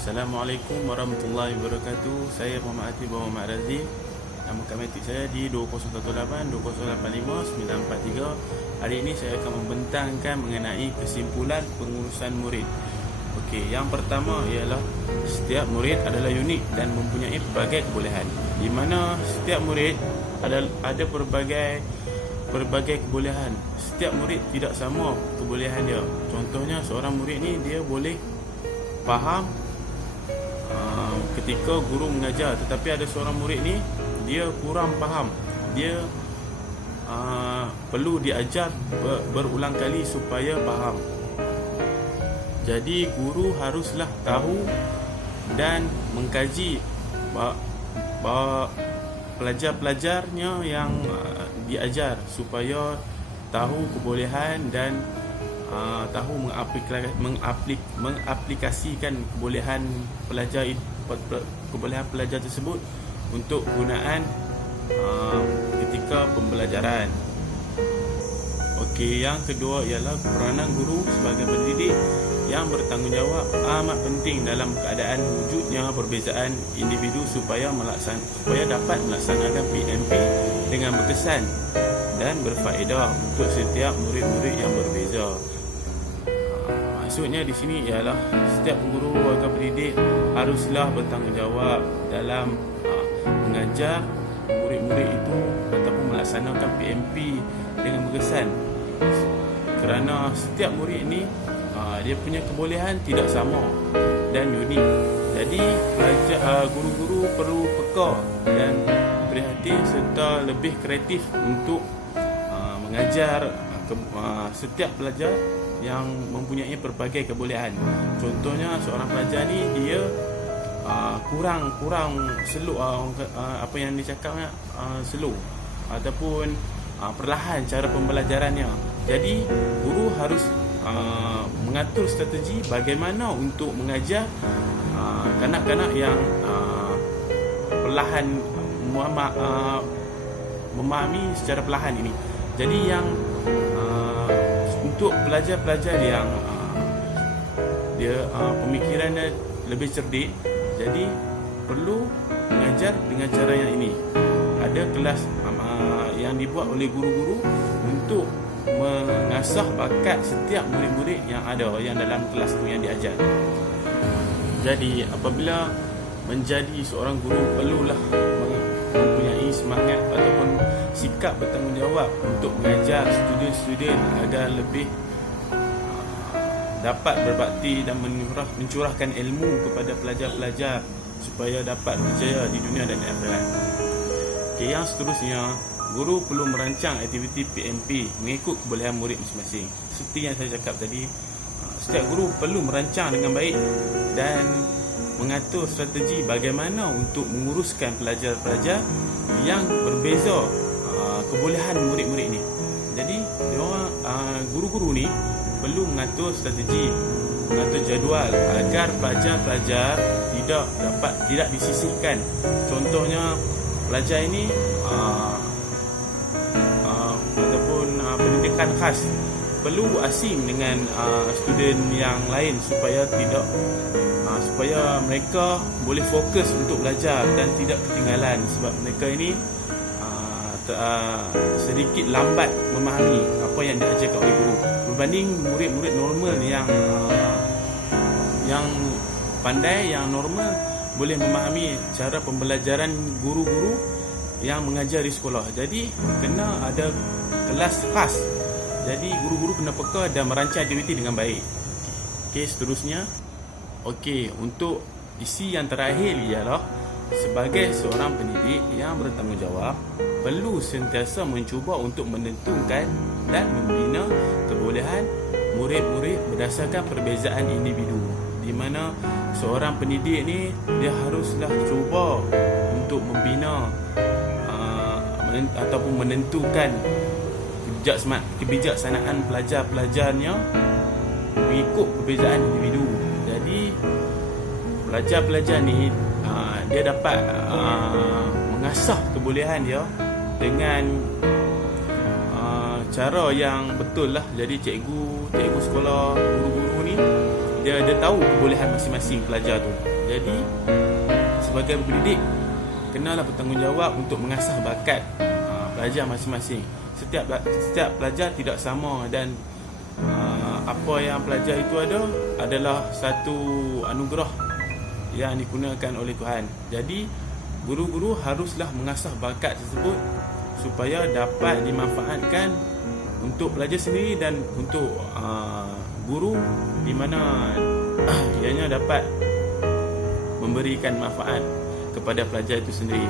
Assalamualaikum warahmatullahi wabarakatuh. Saya Muhammad Atib Muhammad Razi. Nama komitik saya di 2018 2085 943. Hari ini saya akan membentangkan mengenai kesimpulan pengurusan murid. Okey, yang pertama ialah setiap murid adalah unik dan mempunyai pelbagai kebolehan. Di mana setiap murid ada berbagai kebolehan. Setiap murid tidak sama kebolehan dia. Contohnya seorang murid ni dia boleh faham ketika guru mengajar, tetapi ada seorang murid ni dia kurang faham. Dia perlu diajar berulang kali supaya faham. Jadi guru haruslah tahu dan mengkaji pelajar-pelajarnya yang diajar supaya tahu kebolehan dan tahu mengaplikasikan kebolehan pelajar tersebut untuk gunaan ketika pembelajaran. Okey, yang kedua ialah peranan guru sebagai pendidik yang bertanggungjawab amat penting dalam keadaan wujudnya perbezaan individu supaya dapat melaksanakan PMP dengan berkesan dan berfaedah untuk setiap murid-murid yang berbeza. Maksudnya di sini ialah setiap guru atau pendidik haruslah bertanggungjawab dalam mengajar murid-murid itu ataupun melaksanakan PMP dengan berkesan, kerana setiap murid ini dia punya kebolehan tidak sama dan unik. Jadi guru-guru perlu peka dan prihatin serta lebih kreatif untuk mengajar setiap pelajar yang mempunyai berbagai kebolehan. Contohnya seorang pelajar ni dia kurang slow, apa yang dicakapnya slow ataupun perlahan cara pembelajarannya. Jadi guru harus mengatur strategi bagaimana untuk mengajar kanak-kanak yang perlahan memahami secara perlahan ini. Jadi yang untuk pelajar-pelajar yang dia pemikirannya lebih cerdik, jadi perlu mengajar dengan cara yang ini. Ada kelas yang dibuat oleh guru-guru untuk mengasah bakat setiap murid-murid yang ada yang dalam kelas tu yang diajar. Jadi apabila menjadi seorang guru, perlulah mempunyai semangat ataupun sikap bertanggungjawab untuk mengajar student-student agar lebih dapat berbakti dan mencurahkan ilmu kepada pelajar-pelajar supaya dapat berjaya di dunia dan akhirat. Okay, yang seterusnya, guru perlu merancang aktiviti PMP mengikut kebolehan murid masing-masing. Seperti yang saya cakap tadi, setiap guru perlu merancang dengan baik dan mengatur strategi bagaimana untuk menguruskan pelajar-pelajar yang berbeza kebolehan murid-murid ni. Jadi guru-guru ni perlu mengatur strategi, mengatur jadual agar pelajar-pelajar tidak disisihkan. Contohnya pelajar ini ataupun pendidikan khas perlu asing dengan student yang lain supaya mereka boleh fokus untuk belajar dan tidak ketinggalan, sebab mereka ini sedikit lambat memahami apa yang diajarkan oleh guru berbanding murid-murid normal yang pandai, yang normal boleh memahami cara pembelajaran guru-guru yang mengajar di sekolah. Jadi kena ada kelas khas. Jadi guru-guru kena peka dan merancang aktiviti dengan baik. Okey, seterusnya. Okey, untuk isi yang terakhir ialah sebagai seorang pendidik yang bertanggungjawab perlu sentiasa mencuba untuk menentukan dan membina kebolehan murid-murid berdasarkan perbezaan individu. Di mana seorang pendidik ni dia haruslah cuba untuk membina ataupun menentukan kebijaksanaan pelajar-pelajarnya mengikut perbezaan individu. Jadi pelajar-pelajar ni dia dapat mengasah kebolehan dia dengan cara yang betul lah. Jadi cikgu sekolah, guru-guru ni dia tahu kebolehan masing-masing pelajar tu. Jadi sebagai pendidik, kenalah bertanggungjawab untuk mengasah bakat pelajar masing-masing. Setiap pelajar tidak sama, dan apa yang pelajar itu ada adalah satu anugerah yang dikurniakan oleh Tuhan. Jadi guru-guru haruslah mengasah bakat tersebut supaya dapat dimanfaatkan untuk pelajar sendiri dan untuk guru, di mana ianya dapat memberikan manfaat kepada pelajar itu sendiri.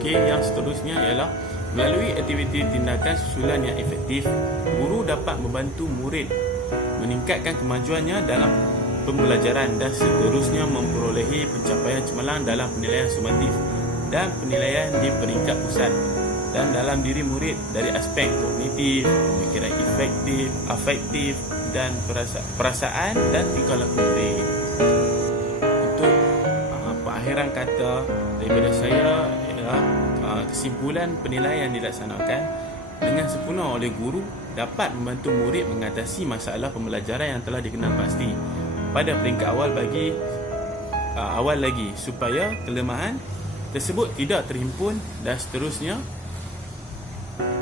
Okey, yang seterusnya ialah melalui aktiviti tindakan susulan yang efektif, guru dapat membantu murid meningkatkan kemajuannya dalam pembelajaran dan seterusnya memperolehi pencapaian cemerlang dalam penilaian sumatif dan penilaian di peringkat pusat dan dalam diri murid dari aspek kognitif, pemikiran efektif, afektif dan perasaan dan tingkah laku murid. Untuk perakhiran kata daripada saya ialah kesimpulan penilaian dilaksanakan dengan sempurna oleh guru dapat membantu murid mengatasi masalah pembelajaran yang telah dikenal pasti pada peringkat awal lagi supaya kelemahan tersebut tidak terhimpun, dan seterusnya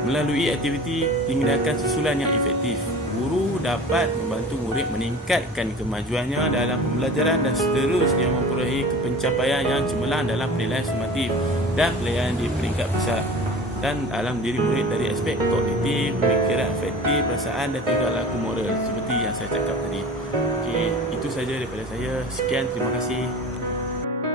melalui aktiviti tindakan susulan yang efektif, guru dapat membantu murid meningkatkan kemajuannya dalam pembelajaran dan seterusnya memperolehi pencapaian yang cemerlang dalam penilaian sumatif dan penilaian di peringkat pusat dan dalam diri murid dari aspek kognitif, pemikiran afektif, perasaan dan tingkah laku moral seperti yang saya cakap tadi. Okey, itu saja daripada saya. Sekian, terima kasih.